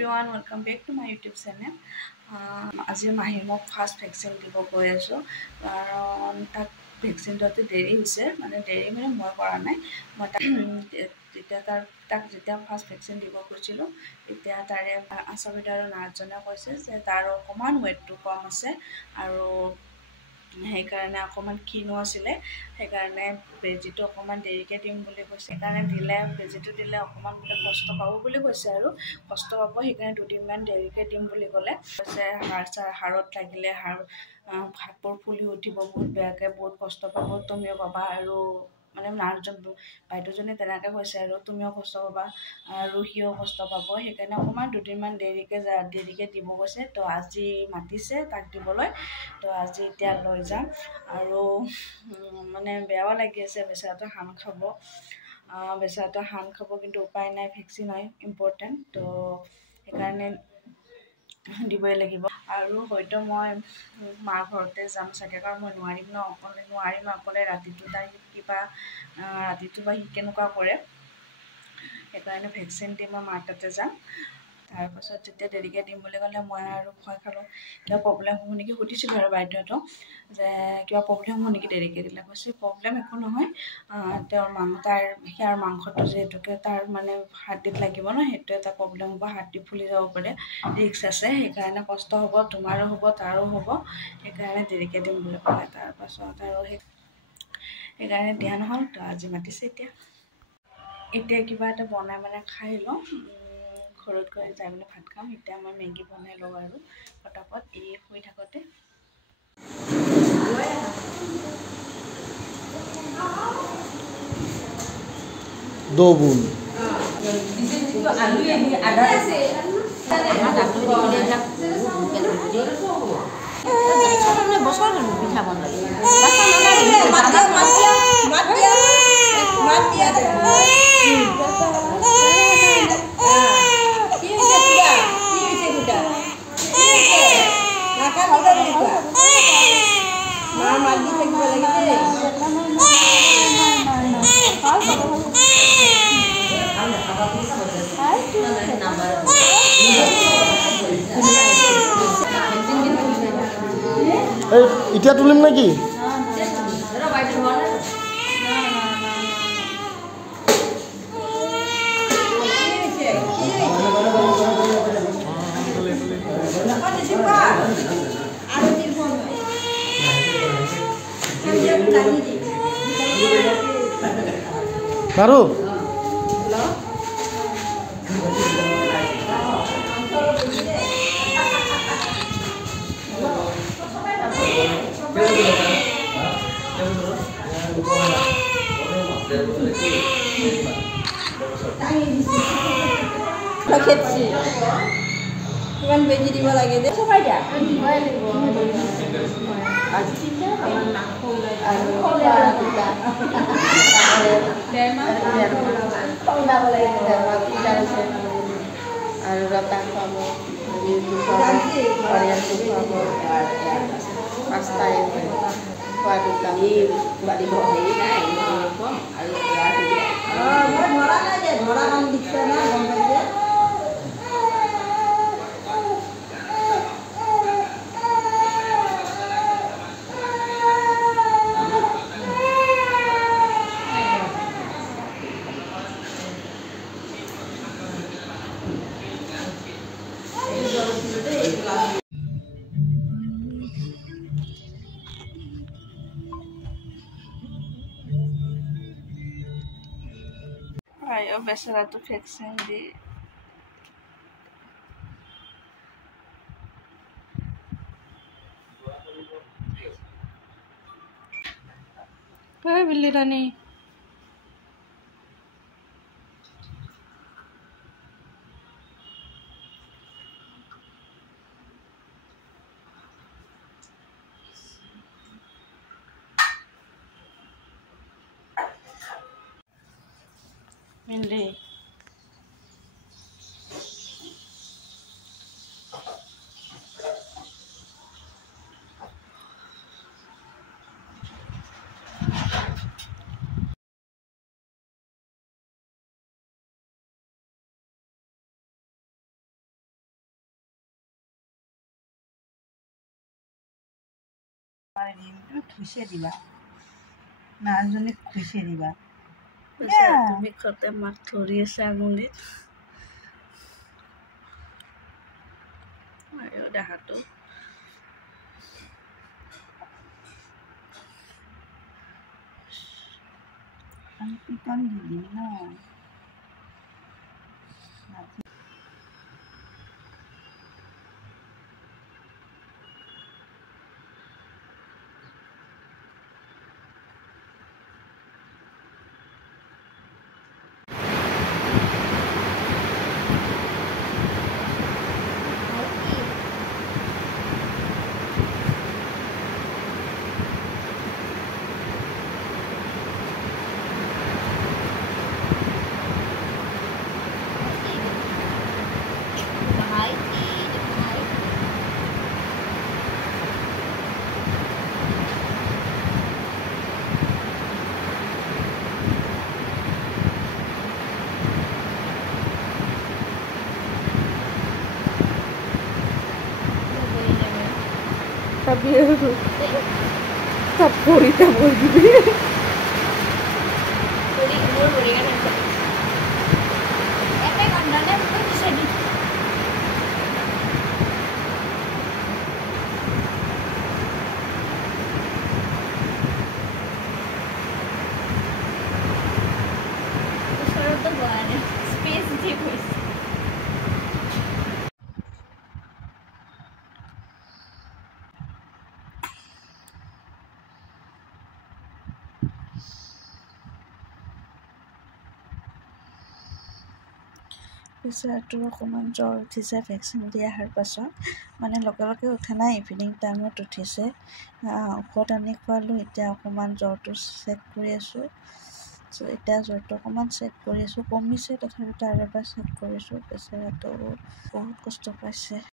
everyone, welcome back to my YouTube channel. আজি মাহিমক first vaccine দিব গৈ আছোঁ কাৰণ তাক ভেকচিন দিওঁতে দেৰি হৈছে মানে মই কৰা নাই মই যেতিয়া তাক যেতিয়া ফাৰ্ষ্ট ভেকচিন দিব গৈছিলোঁ তেতিয়া তাৰে আশা বাইদেউ আৰু নাৰ্ছজনে কৈছে যে তাৰ অকণমান ৱেটটো কম আছে আৰু সেইকাৰণে অকণমান ক্ষীণো আছিলে সেইকাৰণে বেজীটো অকণমান দেৰিকৈ দিম বুলি কৈছে সেইকাৰণে বেজীটো দিলে অকণমান বোলে কষ্ট পাব বুলি কৈছে আৰু কষ্ট পাব সেইকাৰণে দুদিনমান দেৰিকৈ দিম বুলি ক'লে কৈছে হাড়ত লাগিলে হাতবোৰ ফুলি উঠিব বহুত বেয়াকৈ বহুত কষ্ট পাব তুমিও পাবা আৰু মানে নাৰ্ছজন বাইদেউজনে তেনেকৈ কৈছে আৰু তুমিও কষ্ট পাবা আৰু সিও কষ্ট পাব সেইকাৰণে অকণমান দুদিনমান দেৰিকৈ দিব কৈছে তো আজি মাতিছে তাক দিবলৈ তো আজি এতিয়া লৈ যাম আৰু মানে বেয়াও লাগি আছে বেচেৰাটো হান খাব কিন্তু উপায় নাই ভেকচিন হয় ইম্পৰ্টেণ্ট তো সেইকাৰণে দিবই লাগিব আৰু হয়তো মই মাৰ ঘৰতে যাম চাগে কাৰণ মই নোৱাৰিম অকলে ৰাতিটো তাই ৰাতিটো বা সি কেনেকুৱা কৰে সেইকাৰণে ভেকচিন দি মই মাৰ তাতে যাম তাৰপাছত যেতিয়া দেৰিকৈ দিম বুলি ক'লে মই আৰু ভয় খালোঁ কিবা প্ৰব্লেম হ'ব নেকি সুধিছিলোঁ আৰু বাইদেউহঁতক যে কিবা প্ৰব্লেম হ'ব নেকি দেৰিকৈ দিলে কৈছে প্ৰব্লেম একো নহয় তাৰ মাংসটো যিহেতুকে তাৰ মানে হাৰ্ডিত লাগিব ন সেইটো এটা প্ৰব্লেম হ'ব হাৰ্ডি ফুলি যাব পাৰে ৰিস্ক আছে সেইকাৰণে কষ্ট হ'ব তোমাৰো হ'ব তাৰো হ'ব সেইকাৰণে দেৰিকৈ দিম বুলি ক'লে তাৰপাছত আৰু সেইকাৰণে দিয়া নহ'ল তো আজি মাতিছে এতিয়া কিবা এটা বনাই খাই লওঁ ঘৰত গৈ যাই মানে ভাত খাম এতিয়া মই মেগী বনাই লওঁ আৰু পটাপট শুই থাকোঁতে दो बूंद इतना तुलिम ना कि Baru Kecil, cuman baju di bawah lagi deh. Coba aja. Ayo beseratu vaksin di beli Rani Milih তুমি খুচে দিবা নাজনীক খুচে দিবা তুমি খতে মাক ধৰি আছে আঙুলিত আৰু দেহাটো আমি পিটন দিবি ন tapi tak puri gitu puri kan kandangnya mungkin bisa di suara tuh banyak space sih guys. পিছাটোৰ অকণমান জ্বৰ উঠিছে ভেকচিন দি অহাৰ পাছত মানে লগে লগে উঠা নাই ইভিনিং টাইমত উঠিছে ঔষধ আনি খোৱালোঁ এতিয়া অকণমান জ্বৰটো চেক কৰি আছোঁ এতিয়া জ্বৰটো অকণমান চেক কৰি আছোঁ কমিছে তথাপিতো আৰু এবাৰ চেক কৰিছোঁ বেচেৰাটো বহুত কষ্ট পাইছে